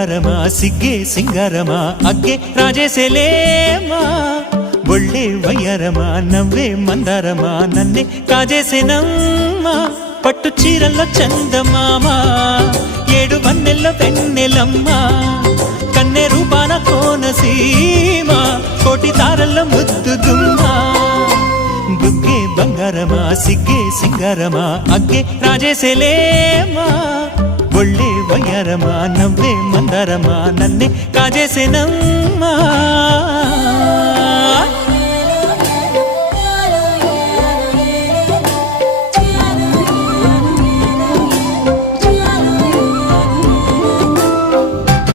బంగారమా సిగ్గే సింగారమా అగ్గే రాజేసేలేమా ఒళ్ళే వయ్యారమా నవ్వే మందారమా నన్నే కాజేసేనమ్మా పట్టు చీరల్లో చందమామా ఏడు వన్నెల్లో వెన్నెలమ్మా కన్నె రూపాన కోనసీమ కోటి తారల్లో ముద్దుగుమ్మా బుగ్గే బంగారమా సిగ్గే సింగారమా అగ్గే రాజేసేలేమా ఒళ్ళే వయ్యారమా నవ్వే మందారమా నన్నే కాజేసేనమ్మా